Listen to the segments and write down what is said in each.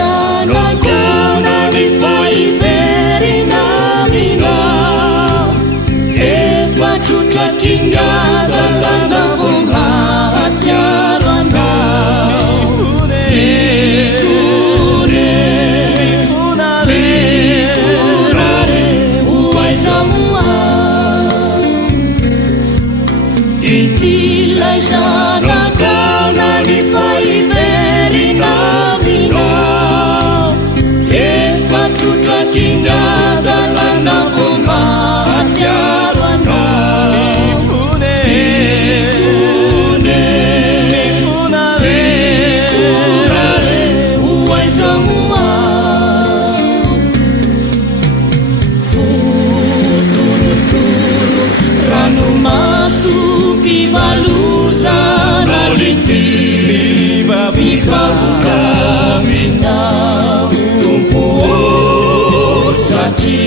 zanakona nifoiverinamina efatrutrakingadalana vomahatsiarana ifurare uaizamoa itilai zanakona nifoiverinamina efatrutrakingadalana vomahatsiarana Bibabukamina tumpu sati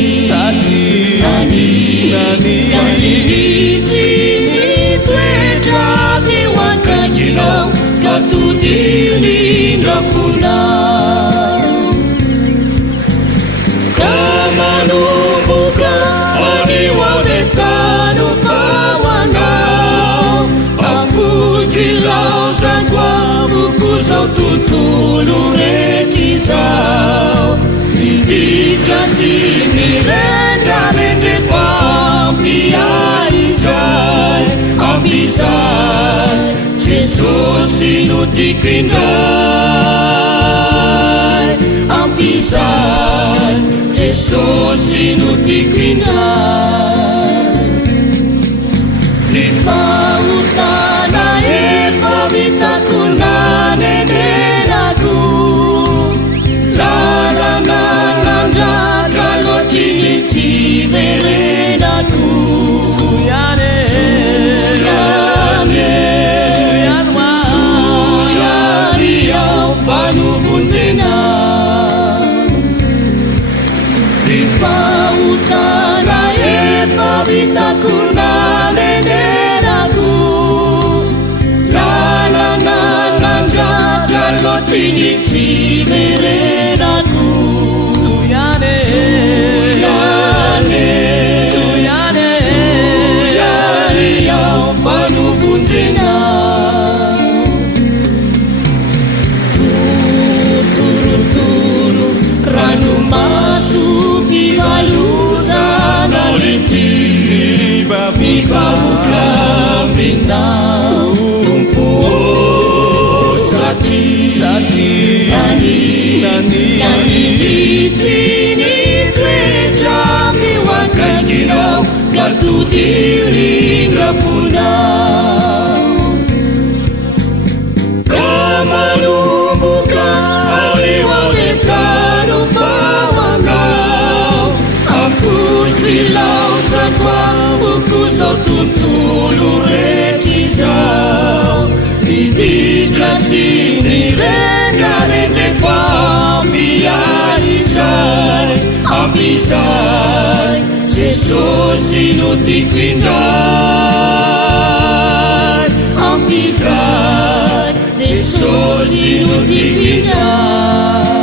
nani tini tuetra diwakajina katudini rafuna kamanumbuka aniwadetanu fawana afujwilau zagwa zao tutulu rekizao nidikasi nirenda rende fampiaizai ambizai Jesusi nutikwindai ambizai Jesusi nutikwindai nifautana efavitakuna nenenaku lanananandratralotinitiverenaku suyane suyaniau fanovonzena rifautana efavitakuna nenenaku Trinitiverenaku suyane yang fanuvunzena futuru ranu masuk bibaluzana liti bibabukamina tumpu sati nani tini tuetra diwakajina katudini rafuna kamanumbuka aliwaletanu fawana afutwilau sakwa bukusau tuntulu rekizau didikrasi nirenda fampiaizai ambizai Jesusi nutikwindai ambizai Jesusi nutikwindai